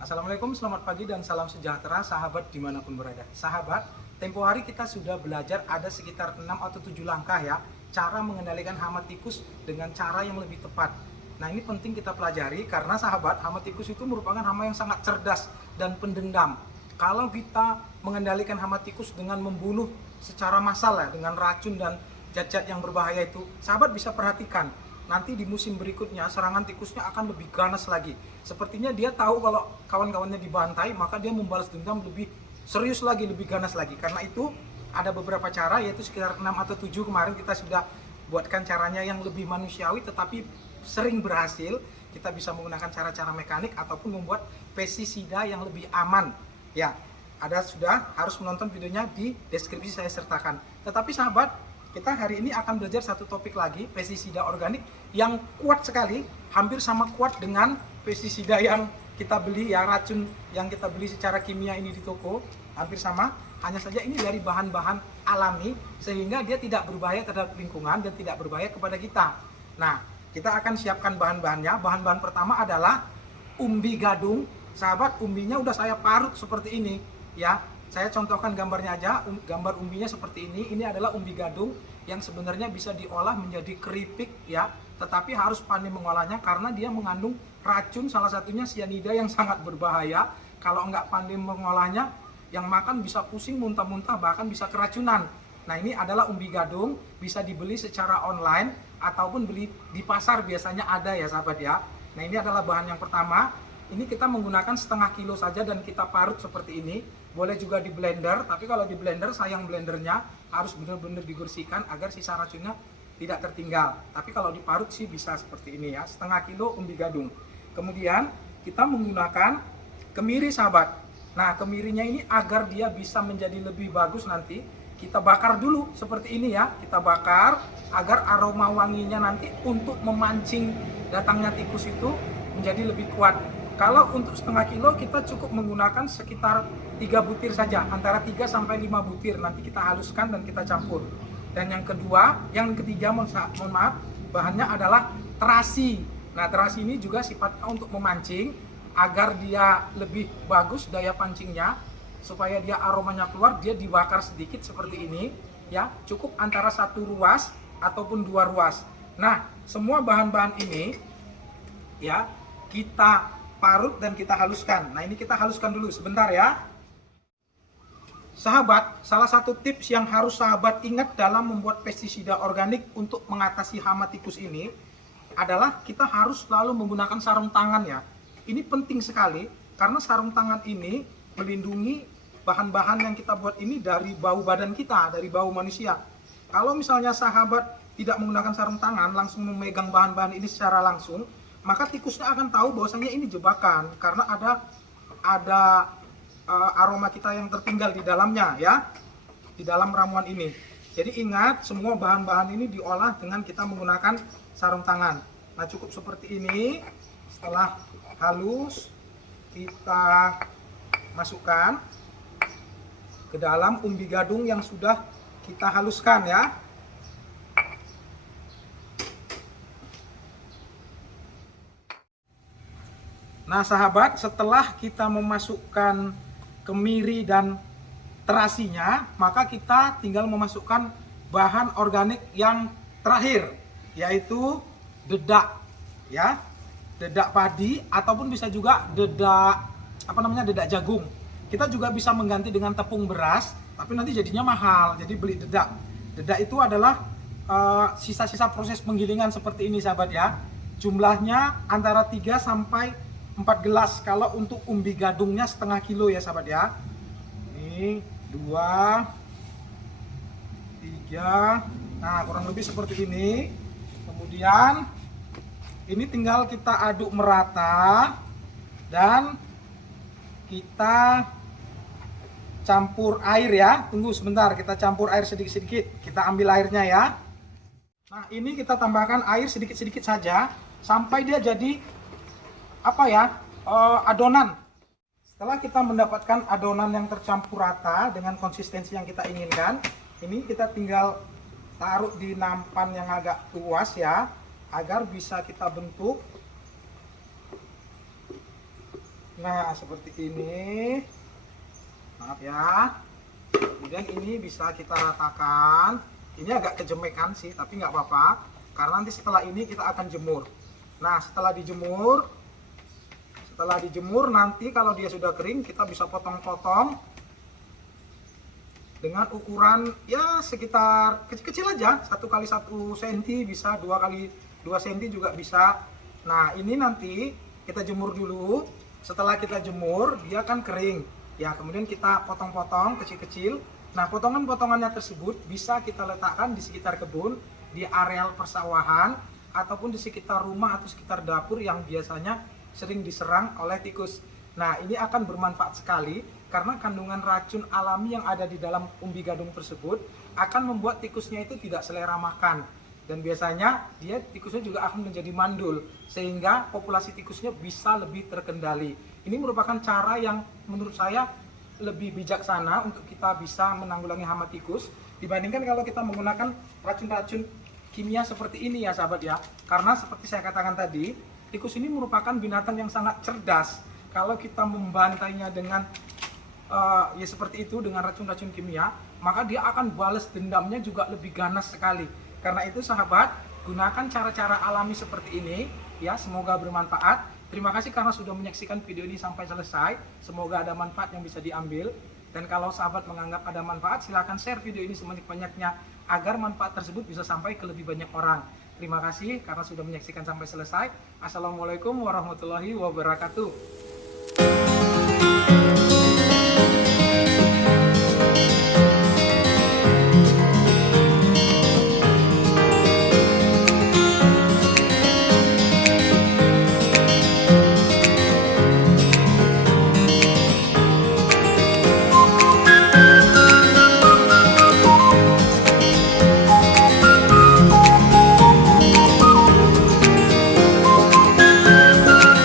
Assalamualaikum, selamat pagi dan salam sejahtera sahabat dimanapun berada. Sahabat, tempo hari kita sudah belajar ada sekitar 6 atau 7 langkah ya, cara mengendalikan hama tikus dengan cara yang lebih tepat. Nah ini penting kita pelajari karena sahabat, hama tikus itu merupakan hama yang sangat cerdas dan pendendam. Kalau kita mengendalikan hama tikus dengan membunuh secara massal ya, dengan racun dan zat-zat yang berbahaya itu, sahabat bisa perhatikan. Nanti di musim berikutnya serangan tikusnya akan lebih ganas lagi. Sepertinya dia tahu kalau kawan-kawannya dibantai, maka dia membalas dendam lebih serius lagi, lebih ganas lagi. Karena itu ada beberapa cara, yaitu sekitar 6 atau 7 kemarin kita sudah buatkan caranya yang lebih manusiawi tetapi sering berhasil. Kita bisa menggunakan cara-cara mekanik ataupun membuat pestisida yang lebih aman. Ya, ada sudah, harus menonton videonya di deskripsi saya sertakan. Tetapi sahabat, kita hari ini akan belajar satu topik lagi, pestisida organik yang kuat sekali, hampir sama kuat dengan pestisida yang kita beli ya, racun yang kita beli secara kimia ini di toko, hampir sama. Hanya saja ini dari bahan-bahan alami sehingga dia tidak berbahaya terhadap lingkungan dan tidak berbahaya kepada kita. Nah, kita akan siapkan bahan-bahannya. Bahan-bahan pertama adalah umbi gadung. Sahabat, umbinya udah saya parut seperti ini ya. Saya contohkan gambarnya aja, gambar umbinya seperti ini. Ini adalah umbi gadung yang sebenarnya bisa diolah menjadi keripik ya, tetapi harus pandai mengolahnya karena dia mengandung racun, salah satunya cyanida yang sangat berbahaya. Kalau nggak pandai mengolahnya, yang makan bisa pusing, muntah-muntah, bahkan bisa keracunan. Nah ini adalah umbi gadung, bisa dibeli secara online ataupun beli di pasar biasanya ada ya sahabat ya. Nah ini adalah bahan yang pertama. Ini kita menggunakan setengah kilo saja dan kita parut seperti ini. Boleh juga di blender, tapi kalau di blender sayang blendernya, harus benar-benar dibersihkan agar sisa racunnya tidak tertinggal. Tapi kalau diparut sih bisa seperti ini ya, setengah kilo umbi gadung. Kemudian kita menggunakan kemiri sahabat. Nah kemirinya ini agar dia bisa menjadi lebih bagus nanti, kita bakar dulu seperti ini ya. Kita bakar agar aroma wanginya nanti untuk memancing datangnya tikus itu menjadi lebih kuat. Kalau untuk setengah kilo kita cukup menggunakan sekitar 3 butir saja, antara 3 sampai 5 butir. Nanti kita haluskan dan kita campur. Dan yang ketiga, mohon maaf, bahannya adalah terasi. Nah, terasi ini juga sifatnya untuk memancing agar dia lebih bagus daya pancingnya, supaya dia aromanya keluar, dia dibakar sedikit seperti ini ya. Cukup antara 1 ruas ataupun 2 ruas. Nah, semua bahan-bahan ini ya kita parut dan kita haluskan. Nah ini kita haluskan dulu sebentar ya. Sahabat, salah satu tips yang harus sahabat ingat dalam membuat pestisida organik untuk mengatasi hama tikus ini adalah kita harus selalu menggunakan sarung tangan ya. Ini penting sekali karena sarung tangan ini melindungi bahan-bahan yang kita buat ini dari bau badan kita, dari bau manusia. Kalau misalnya sahabat tidak menggunakan sarung tangan, langsung memegang bahan-bahan ini secara langsung, maka tikusnya akan tahu bahwasanya ini jebakan karena ada aroma kita yang tertinggal di dalamnya ya, di dalam ramuan ini. Jadi ingat, semua bahan-bahan ini diolah dengan kita menggunakan sarung tangan. Nah cukup seperti ini. Setelah halus, kita masukkan ke dalam umbi gadung yang sudah kita haluskan ya. Nah sahabat, setelah kita memasukkan kemiri dan terasinya, maka kita tinggal memasukkan bahan organik yang terakhir, yaitu dedak ya, dedak padi ataupun bisa juga dedak dedak jagung. Kita juga bisa mengganti dengan tepung beras, tapi nanti jadinya mahal, jadi beli dedak. Dedak itu adalah sisa-sisa proses penggilingan seperti ini sahabat ya. Jumlahnya antara 3 sampai 4 gelas kalau untuk umbi gadungnya setengah kilo ya sahabat ya. Ini 2, 3, nah kurang lebih seperti ini. Kemudian ini tinggal kita aduk merata dan kita campur air ya. Tunggu sebentar, kita campur air sedikit-sedikit. Kita ambil airnya ya. Nah ini kita tambahkan air sedikit-sedikit saja sampai dia jadi adonan. Setelah kita mendapatkan adonan yang tercampur rata dengan konsistensi yang kita inginkan, ini kita tinggal taruh di nampan yang agak luas ya, agar bisa kita bentuk Nah, seperti ini. Maaf ya. Kemudian ini bisa kita ratakan. Ini agak kejemekan sih, tapi nggak apa-apa. Karena nanti setelah ini kita akan jemur. Nah, setelah dijemur nanti kalau dia sudah kering, kita bisa potong-potong dengan ukuran ya sekitar kecil-kecil aja, 1 kali 1 cm bisa, 2 kali 2 cm juga bisa. Nah, ini nanti kita jemur dulu. Setelah kita jemur, dia akan kering. Ya, kemudian kita potong-potong kecil-kecil. Nah, potongan-potongannya tersebut bisa kita letakkan di sekitar kebun, di areal persawahan, ataupun di sekitar rumah atau sekitar dapur yang biasanya sering diserang oleh tikus. Nah, ini akan bermanfaat sekali karena kandungan racun alami yang ada di dalam umbi gadung tersebut akan membuat tikusnya itu tidak selera makan. Dan biasanya tikusnya juga akan menjadi mandul sehingga populasi tikusnya bisa lebih terkendali. Ini merupakan cara yang menurut saya lebih bijaksana untuk kita bisa menanggulangi hama tikus dibandingkan kalau kita menggunakan racun-racun kimia seperti ini ya sahabat ya. Karena seperti saya katakan tadi, tikus ini merupakan binatang yang sangat cerdas. Kalau kita membantainya dengan ya seperti itu dengan racun-racun kimia, maka dia akan balas dendamnya juga lebih ganas sekali. Karena itu sahabat, gunakan cara-cara alami seperti ini ya, semoga bermanfaat. Terima kasih karena sudah menyaksikan video ini sampai selesai. Semoga ada manfaat yang bisa diambil. Dan kalau sahabat menganggap ada manfaat, silahkan share video ini sebanyak-banyaknya agar manfaat tersebut bisa sampai ke lebih banyak orang. Terima kasih karena sudah menyaksikan sampai selesai. Assalamualaikum warahmatullahi wabarakatuh.